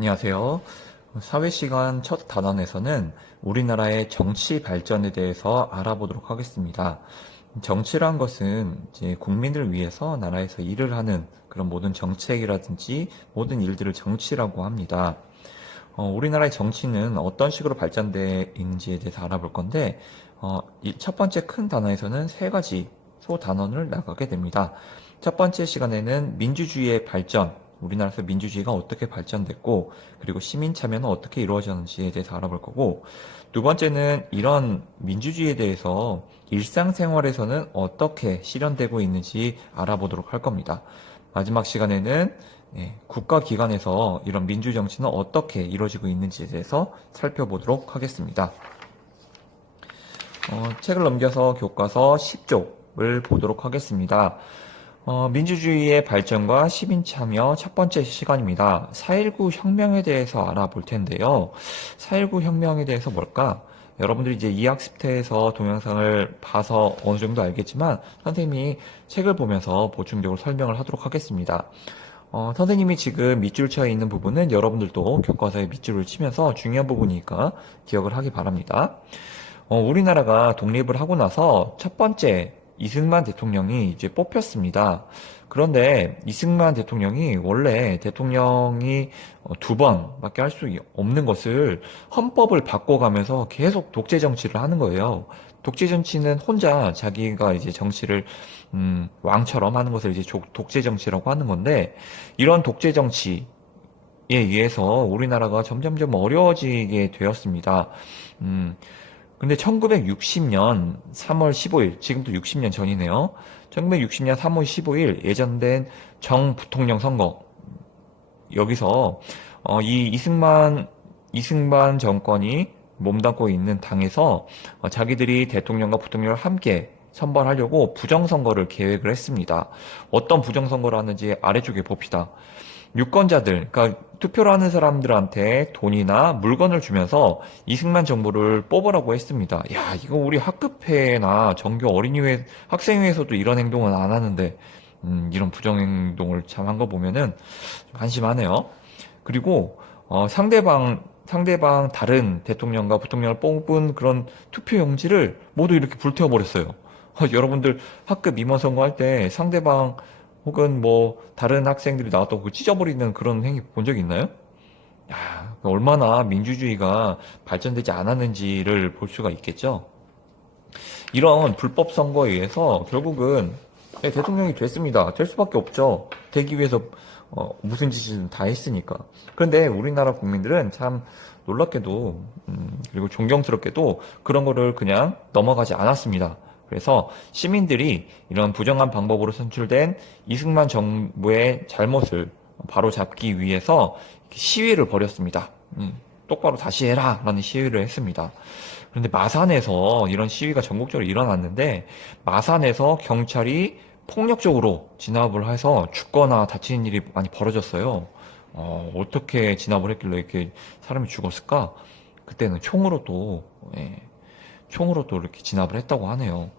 안녕하세요. 사회 시간 첫 단원에서는 우리나라의 정치 발전에 대해서 알아보도록 하겠습니다. 정치란 것은 이제 국민을 위해서 나라에서 일을 하는 그런 모든 정책이라든지 모든 일들을 정치라고 합니다. 우리나라의 정치는 어떤 식으로 발전되어 있는지에 대해서 알아볼 건데, 이 첫 번째 큰 단원에서는 세 가지 소 단원을 나가게 됩니다. 첫 번째 시간에는 민주주의의 발전, 우리나라에서 민주주의가 어떻게 발전됐고, 그리고 시민 참여는 어떻게 이루어졌는지에 대해서 알아볼 거고, 두 번째는 이런 민주주의에 대해서 일상생활에서는 어떻게 실현되고 있는지 알아보도록 할 겁니다. 마지막 시간에는 국가기관에서 이런 민주정치는 어떻게 이루어지고 있는지에 대해서 살펴보도록 하겠습니다. 책을 넘겨서 교과서 10쪽을 보도록 하겠습니다. 민주주의의 발전과 시민참여 첫 번째 시간입니다. 4.19 혁명에 대해서 알아볼 텐데요. 4.19 혁명에 대해서 뭘까? 여러분들이 이제 2학습 때에서 동영상을 봐서 어느 정도 알겠지만 선생님이 책을 보면서 보충적으로 설명을 하도록 하겠습니다. 선생님이 지금 밑줄 쳐 있는 부분은 여러분들도 교과서에 밑줄을 치면서 중요한 부분이니까 기억을 하기 바랍니다. 우리나라가 독립을 하고 나서 첫 번째 이승만 대통령이 이제 뽑혔습니다. 그런데 이승만 대통령이 원래 대통령이 두 번밖에 할 수 없는 것을 헌법을 바꿔가면서 계속 독재 정치를 하는 거예요. 독재 정치는 혼자 자기가 이제 정치를 왕처럼 하는 것을 이제 독재 정치라고 하는 건데, 이런 독재 정치에 의해서 우리나라가 점점점 어려워지게 되었습니다. 근데 1960년 3월 15일, 지금도 60년 전이네요. 1960년 3월 15일 예정된 정부통령 선거. 여기서 이 이승만 정권이 몸담고 있는 당에서 자기들이 대통령과 부통령을 함께 선발하려고 부정선거를 계획을 했습니다. 어떤 부정선거를 하는지 아래쪽에 봅시다. 유권자들, 그러니까 투표를 하는 사람들한테 돈이나 물건을 주면서 이승만 정부를 뽑으라고 했습니다. 야, 이거 우리 학급회나 정교 어린이회, 학생회에서도 이런 행동은 안 하는데, 이런 부정행동을 참 한 거 보면은 좀 한심하네요. 그리고, 상대방 다른 대통령과 부통령을 뽑은 그런 투표용지를 모두 이렇게 불태워버렸어요. 여러분들 학급 임원 선거할 때 상대방 혹은 뭐 다른 학생들이 나왔다고 찢어버리는 그런 행위 본 적 있나요? 야, 얼마나 민주주의가 발전되지 않았는지를 볼 수가 있겠죠. 이런 불법 선거에 의해서 결국은 대통령이 됐습니다. 될 수밖에 없죠. 되기 위해서 무슨 짓이든 다 했으니까. 그런데 우리나라 국민들은 참 놀랍게도 그리고 존경스럽게도 그런 거를 그냥 넘어가지 않았습니다. 그래서 시민들이 이런 부정한 방법으로 선출된 이승만 정부의 잘못을 바로잡기 위해서 시위를 벌였습니다. 똑바로 다시 해라 라는 시위를 했습니다. 그런데 마산에서 이런 시위가 전국적으로 일어났는데, 마산에서 경찰이 폭력적으로 진압을 해서 죽거나 다치는 일이 많이 벌어졌어요. 어떻게 진압을 했길래 이렇게 사람이 죽었을까? 그때는 총으로도 이렇게 진압을 했다고 하네요.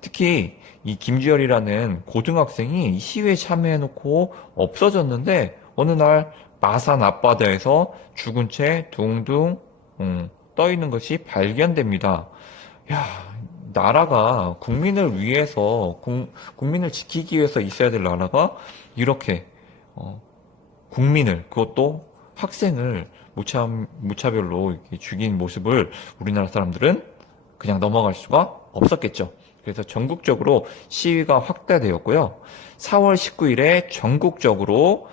특히 이 김주열이라는 고등학생이 이 시위에 참여해놓고 없어졌는데, 어느 날 마산 앞바다에서 죽은 채 둥둥 떠 있는 것이 발견됩니다. 야, 나라가 국민을 위해서, 국민을 지키기 위해서 있어야 될 나라가 이렇게 국민을, 그것도 학생을 무차별로 이렇게 죽인 모습을 우리나라 사람들은 그냥 넘어갈 수가 없었겠죠. 그래서 전국적으로 시위가 확대되었고요. 4월 19일에 전국적으로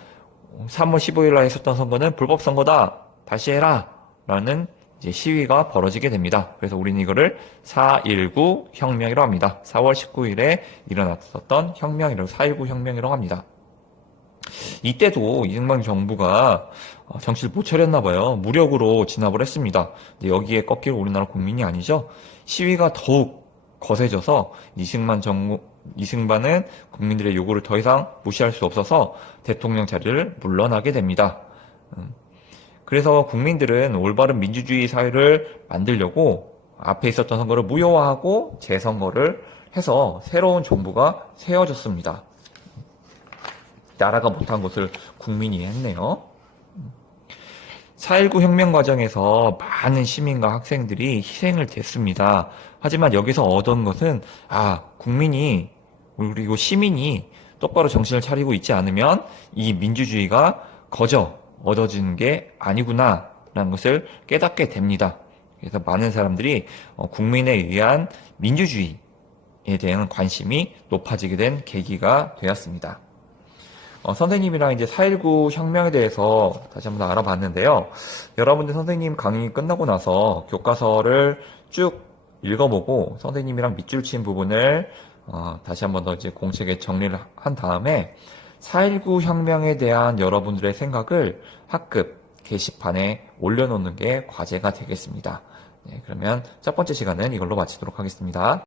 3월 15일날 했었던 선거는 불법 선거다. 다시 해라. 라는 이제 시위가 벌어지게 됩니다. 그래서 우리는 이거를 4.19 혁명이라고 합니다. 4월 19일에 일어났었던 혁명이라고 4.19 혁명이라고 합니다. 이때도 이승만 정부가 정치를 못 차렸나 봐요. 무력으로 진압을 했습니다. 근데 여기에 꺾일 우리나라 국민이 아니죠. 시위가 더욱 거세져서 이승만은 국민들의 요구를 더 이상 무시할 수 없어서 대통령 자리를 물러나게 됩니다. 그래서 국민들은 올바른 민주주의 사회를 만들려고 앞에 있었던 선거를 무효화하고 재선거를 해서 새로운 정부가 세워졌습니다. 나라가 못한 것을 국민이 했네요. 4.19 혁명 과정에서 많은 시민과 학생들이 희생을 됐습니다. 하지만 여기서 얻은 것은, 국민이, 그리고 시민이 똑바로 정신을 차리고 있지 않으면 이 민주주의가 거저 얻어지는 게 아니구나, 라는 것을 깨닫게 됩니다. 그래서 많은 사람들이 국민에 의한 민주주의에 대한 관심이 높아지게 된 계기가 되었습니다. 선생님이랑 이제 4.19 혁명에 대해서 다시 한번 알아봤는데요. 여러분들 선생님 강의 끝나고 나서 교과서를 쭉 읽어보고 선생님이랑 밑줄 친 부분을 다시 한번 더 이제 공책에 정리를 한 다음에 4.19 혁명에 대한 여러분들의 생각을 학급 게시판에 올려놓는 게 과제가 되겠습니다. 네, 그러면 첫 번째 시간은 이걸로 마치도록 하겠습니다.